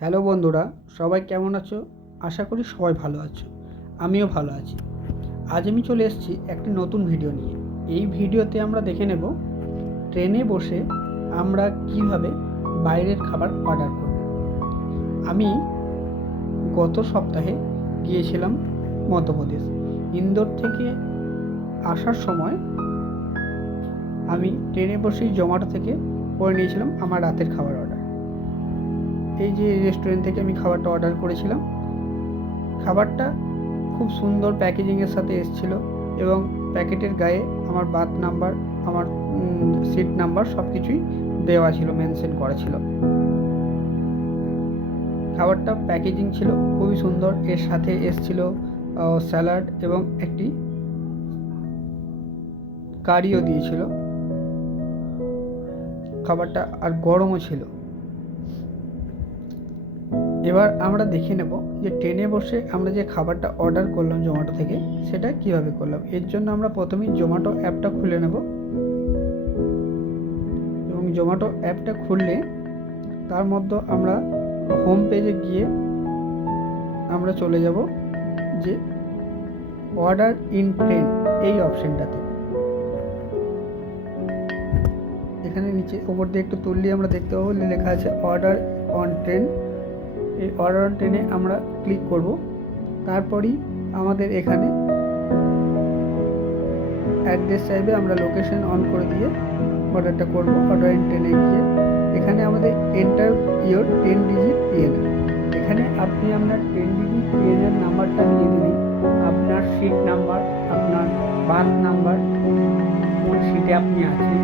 Hello বন্ধুরা, সবাই কেমন আছো? আশা করি সবাই ভালো আছো। আমিও ভালো আছি। আজ আমি চলে এসেছি একটি নতুন ভিডিও নিয়ে। এই ভিডিওতে আমরা দেখে নেব ট্রেনে বসে আমরা কীভাবে বাইরের খাবার অর্ডার করব। আমি গত সপ্তাহে গিয়েছিলাম মধ্যপ্রদেশ। ইন্দোর থেকে আসার সময় আমি ট্রেনে বসেই জোম্যাটো থেকে করে নিয়েছিলাম আমার রাতের খাবার অর্ডার। এই যে রেস্টুরেন্ট থেকে আমি খাবারটা অর্ডার করেছিলাম, খাবারটা খুব সুন্দর প্যাকেজিংয়ের সাথে এসেছিল এবং প্যাকেটের গায়ে আমার বাথ নাম্বার আমার সিট নাম্বার সব কিছুই দেওয়া ছিল মেনশন করা ছিল। খাবারটা প্যাকেজিং ছিল, খুবই সুন্দর, এর সাথে এসছিল স্যালাড এবং একটি কারিও দিয়েছিল। খাবারটা আর গরমও ছিল। এবার আমরা দেখে নেব যে ট্রেনে বসে আমরা যে খাবারটা অর্ডার করলাম জোম্যাটো থেকে, সেটা কীভাবে করলাম। এর জন্য আমরা প্রথমেই জোম্যাটো অ্যাপটা খুলে নেব। এবং জোম্যাটো অ্যাপটা খুললে তার মধ্যে আমরা হোম পেজে গিয়ে আমরা চলে যাব যে অর্ডার ইন ট্রেন এই অপশানটাতে এখানে নিচে ওপর দিয়ে একটু তুললে আমরা দেখতে পাবো লেখা আছে অর্ডার অন ট্রেন এই অর্ডার অন ট্রেনে আমরা ক্লিক করব। তারপরই আমাদের এখানে অ্যাড্রেস চাইবে, আমরা লোকেশন অন করে দিয়ে অর্ডারটা করব। অর্ডার ইন ট্রেনে গিয়ে এখানে আমাদের enter your ten digit PNR এখানে আপনি আপনার টেন ডিজিট পিএনআর নাম্বারটা দিয়ে দিলেন আপনার সিট নাম্বার আপনার বাস নাম্বার কোন সিটে আপনি আছেন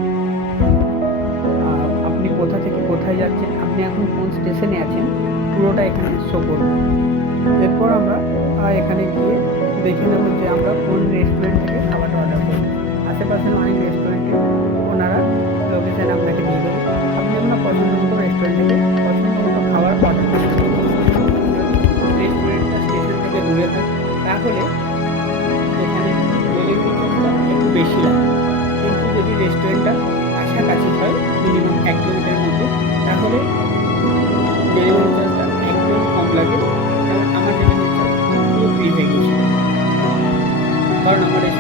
আপনি কোথা থেকে কোথায় যাচ্ছেন, আপনি এখন কোন স্টেশনে আছেন পুরোটা এখানে শো করবে। এরপর আমরা এখানে গিয়ে দেখে নেব যে আমরা কোন রেস্টুরেন্ট থেকে খাবারটা অর্ডার করব। আশেপাশে অনেক রেস্টুরেন্টে ওনারা লোকেশান আপনাকে দিয়ে দেবে। আপনি আপনার পছন্দ মতো রেস্টুরেন্ট থেকে পছন্দ মতো খাবার অর্ডার করতে রেস্টুরেন্টটা স্টেশন থেকে দূরে থাকে। তাহলে এখানে একটু বেশি লাগে আমার